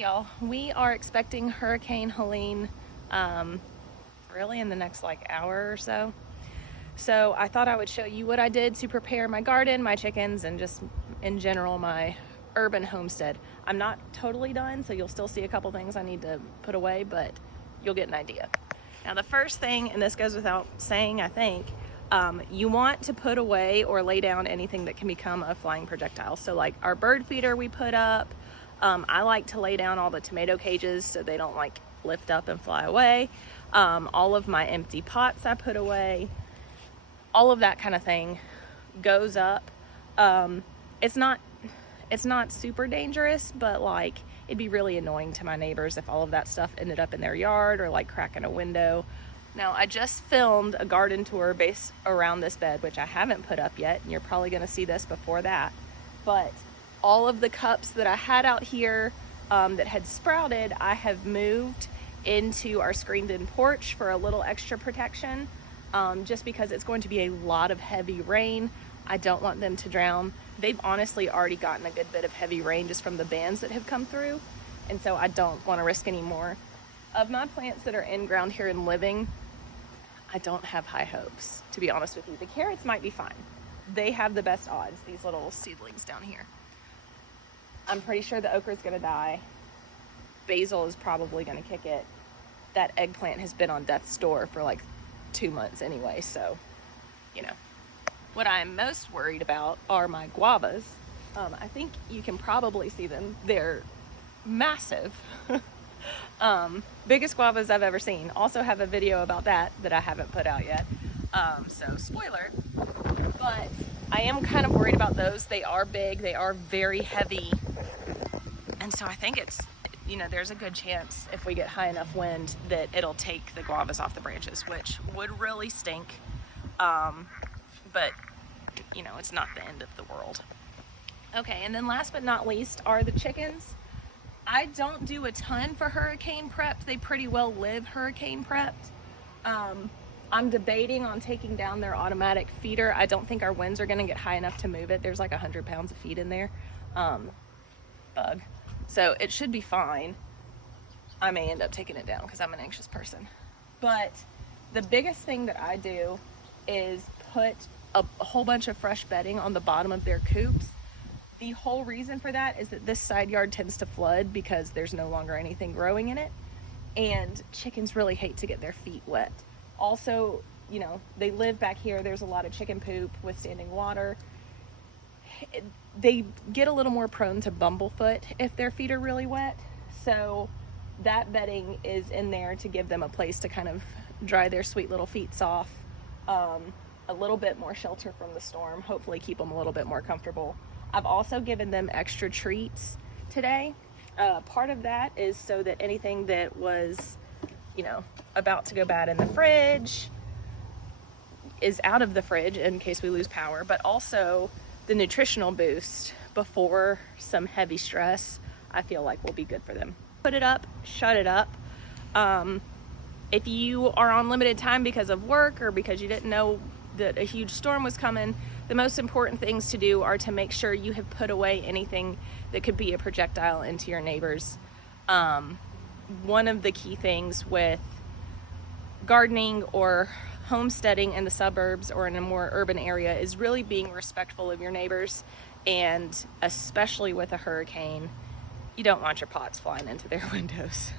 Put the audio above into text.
Hey y'all, we are expecting Hurricane Helene really in the next like hour or so. So I thought I would show you what I did to prepare my garden, my chickens, and just in general my urban homestead. I'm not totally done, so you'll still see a couple things I need to put away, but you'll get an idea. Now the first thing, and this goes without saying I think, you want to put away or lay down anything that can become a flying projectile. So like our bird feeder we put up. I like to lay down all the tomato cages so they don't like lift up and fly away. All of my empty pots I put away. All of that kind of thing goes up. It's not super dangerous, but like it'd be really annoying to my neighbors if all of that stuff ended up in their yard or like cracking a window. Now I just filmed a garden tour based around this bed, which I haven't put up yet, and you're probably gonna see this before that. But all of the cups that I had out here that had sprouted, I have moved into our screened-in porch for a little extra protection, just because it's going to be a lot of heavy rain. I don't want them to drown. They've honestly already gotten a good bit of heavy rain just from the bands that have come through, and so I don't want to risk any more. Of my plants that are in ground here and living, I don't have high hopes, to be honest with you. The carrots might be fine. They have the best odds, these little seedlings down here. I'm pretty sure the okra is going to die. Basil is probably going to kick it. That eggplant has been on death's door for like 2 months anyway, so, you know. What I'm most worried about are my guavas. I think you can probably see them. They're massive. Biggest guavas I've ever seen. Also have a video about that I haven't put out yet. So spoiler. But I am kind of worried about those. They are big. They are very heavy. And so I think it's, you know, there's a good chance if we get high enough wind that it'll take the guavas off the branches, which would really stink. But, you know, it's not the end of the world. Okay, and then last but not least are the chickens. I don't do a ton for hurricane prep. They pretty well live hurricane prepped. I'm debating on taking down their automatic feeder. I don't think our winds are gonna get high enough to move it. There's like 100 pounds of feed in there. Bug. So it should be fine. I may end up taking it down because I'm an anxious person. But the biggest thing that I do is put a whole bunch of fresh bedding on the bottom of their coops. The whole reason for that is that this side yard tends to flood because there's no longer anything growing in it. And chickens really hate to get their feet wet. Also, you know, they live back here. There's a lot of chicken poop with standing water. They get a little more prone to bumblefoot if their feet are really wet. So that bedding is in there to give them a place to kind of dry their sweet little feet off. A little bit more shelter from the storm, hopefully keep them a little bit more comfortable. I've also given them extra treats today. Part of that is so that anything that was, you know, about to go bad in the fridge is out of the fridge in case we lose power, but also the nutritional boost before some heavy stress, I feel like will be good for them. Put it up, shut it up. If you are on limited time because of work or because you didn't know that a huge storm was coming, the most important things to do are to make sure you have put away anything that could be a projectile into your neighbors. One of the key things with gardening or homesteading in the suburbs or in a more urban area is really being respectful of your neighbors, and especially with a hurricane, you don't want your pots flying into their windows.